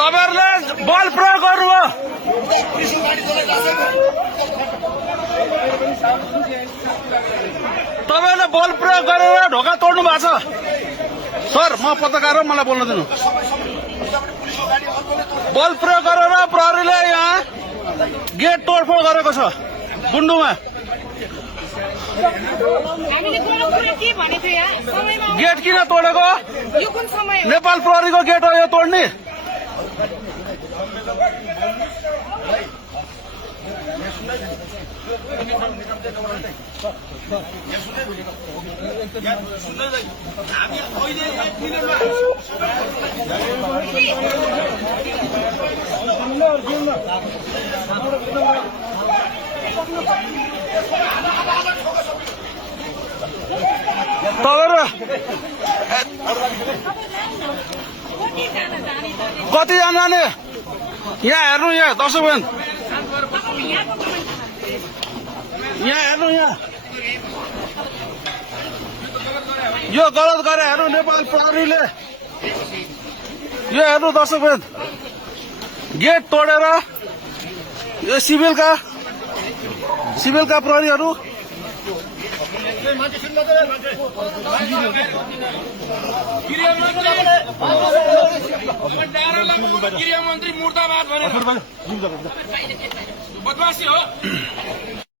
तपाईहरुले बल प्रयोग गर्नुभयो। तपाईहरुले बल प्रयोग गरेर ढोका तोड्नु भएको छ। सर म पत्रकार हो, मलाई बोल्न दिनु। बल प्रयोग गरेर प्रहरीले यहाँ गेट तोडफोड गरेको छ बुन्डुमा। गेट किन तोडेको? नेपाल प्रहरीको गेट हो यो तोड्ने। कतिजना जाने यहाँ हेर्नु, यहाँ दर्शक बहन यहाँ हेर्नु, यहाँ यो गलत गरे हेर्नु नेपाल प्रहरीले। यो हेर्नु दर्शक बहन, गेट तोडेर यो सिभिलका प्रहरीहरू गृहमन्त्री मुर्दाबाद भनेर बदमासी हो।